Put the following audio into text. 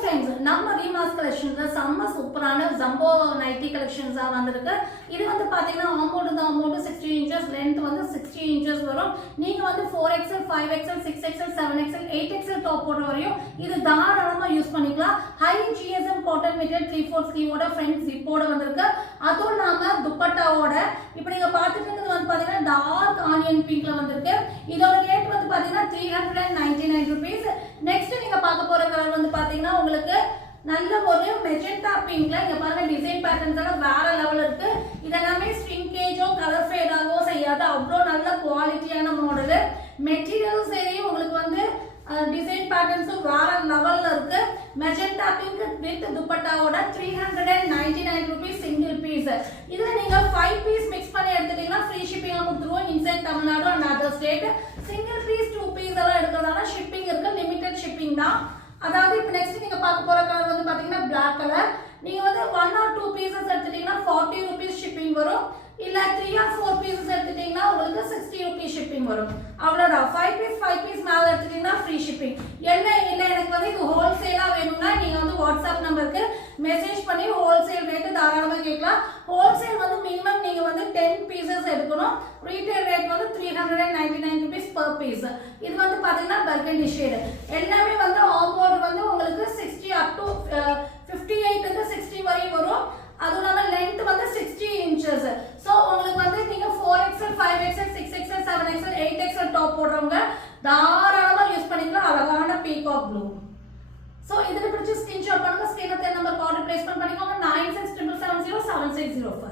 Friends, நம்ம ரீமாஸ் கலெக்ஷன்ல செம்ம சூப்பரான ஜம்போ நைட்டி கலெக்ஷன்ஸா வந்திருக்கு. இது வந்து பாத்தீங்கன்னா அமௌண்ட் 60 inches, லென்த் வந்து 60 inches வரும். நீங்க வந்து 4XL, 5XL, 6XL, 7XL, 8XL top போடுற வரையும் இது தாராளமா யூஸ் பண்ணிக்கலாம். ஹை GSM காட்டன் மெட்டீரியல் 3/4 ஸ்லீவோட ஃப்ரண்ட் ஜிப்போட வந்திருக்கு. அதுவும் இல்லாம துப்பட்டாவோட இப்போ நீங்க பாத்துட்டு இருக்கிறது வந்து பாத்தீங்கன்னா டார்க் ஆனியன் பிங்க்ல வந்திருக்கு. இதோட ரேட் வந்து பாத்தீங்கன்னா 399 rupees. நெக்ஸ்ட் நீங்க பார்க்க போற கலர் வந்து பாத்தீங்கன்னா உங்களுக்கு நல்ல ஒரு மெஜெண்டா பிங்க்ல இங்க பாருங்க டிசைன் பேட்டர்ன்ஸ் எல்லாம் வேற லெவல் இருக்கு. இதெல்லாமே ஸ்ட்ரிங்கேஜோ கலர் ஃபேடாகவோ செய்யாத அவ்வளோ நல்ல குவாலிட்டியான மாடல். மெட்டீரியல் சரி உங்களுக்கு வந்து டிசைன் பேட்டர்ன்ஸும் வேற லெவல்ல இருக்கு. மெஜெண்டா பிங்க் வித் துப்பட்டாவோட 399 rupees சிங்கிள் பீஸ். இதுல நீங்க 5 பீஸ் மிக்ஸ் பண்ணி எடுத்துட்டீங்கன்னா ஃப்ரீ ஷிப்பிங் கொடுத்துருவோம் inside Tamil Nadu and other state. Single piece 2 piece எல்லாம் எடுக்கிறதால ஷிப்பிங் இருக்கு, லிமிடெட் ஷிப்பிங் தான். அதாவது இப்போ நெக்ஸ்ட் நீங்க பார்க்க போற கலர் வந்து பாத்தீங்கன்னா Black கலர். நீங்க வந்து 1 or 2 பீசஸ் எடுத்துட்டீங்கன்னா 40 rupees ஷிப்பிங் வரும். இல்ல 3 or 4 பீசஸ் எடுத்துட்டீங்கன்னா உங்களுக்கு 60 rupees ஷிப்பிங் வரும். அவ்வளவுதான். 5 பீஸ் மேல எடுத்துட்டீங்கன்னா ஃப்ரீ ஷிப்பிங். என்ன இல்ல எனக்கு வந்து இது ஹோல்சேலா வேணும்னா நீங்க வந்து வாட்ஸ்அப் நம்பருக்கு மெசேஜ் பண்ணி ஹோல்சேல் ரேட் தாராளமா கேட்கலாம். ஹோல்சேல் வந்து மினிமம் நீங்க வந்து 10 பீசஸ் எடுக்கணும். ரீட்டைல் ரேட் வந்து 399 rupees per piece. இது வந்து பாத்தீங்கன்னா பர்கண்டி ஷேட். எல்லாமே வந்து ஆல்மோஸ்ட் வந்து உங்களுக்கு 60 up to 58 இருந்து 60 வரை வரும். அதுவும் இல்லாம லென்த் வந்து 60 inches. சோ உங்களுக்கு வந்து நீங்க 4XL, 5XL, 6XL, 7XL, 8XL top போடுறவங்க தாராளமா யூஸ் பண்ணிக்கலாம். அழகான பீகாக் ப்ளூ. சோ இதுல பிடிச்ச ஸ்கிரீன்ஷாட் பண்ணுங்க. ஸ்கிரீன்ல நம்பர் ஆர்டர் பிளேஸ்மென்ட் பண்ணிக்கோங்க. 9677707605.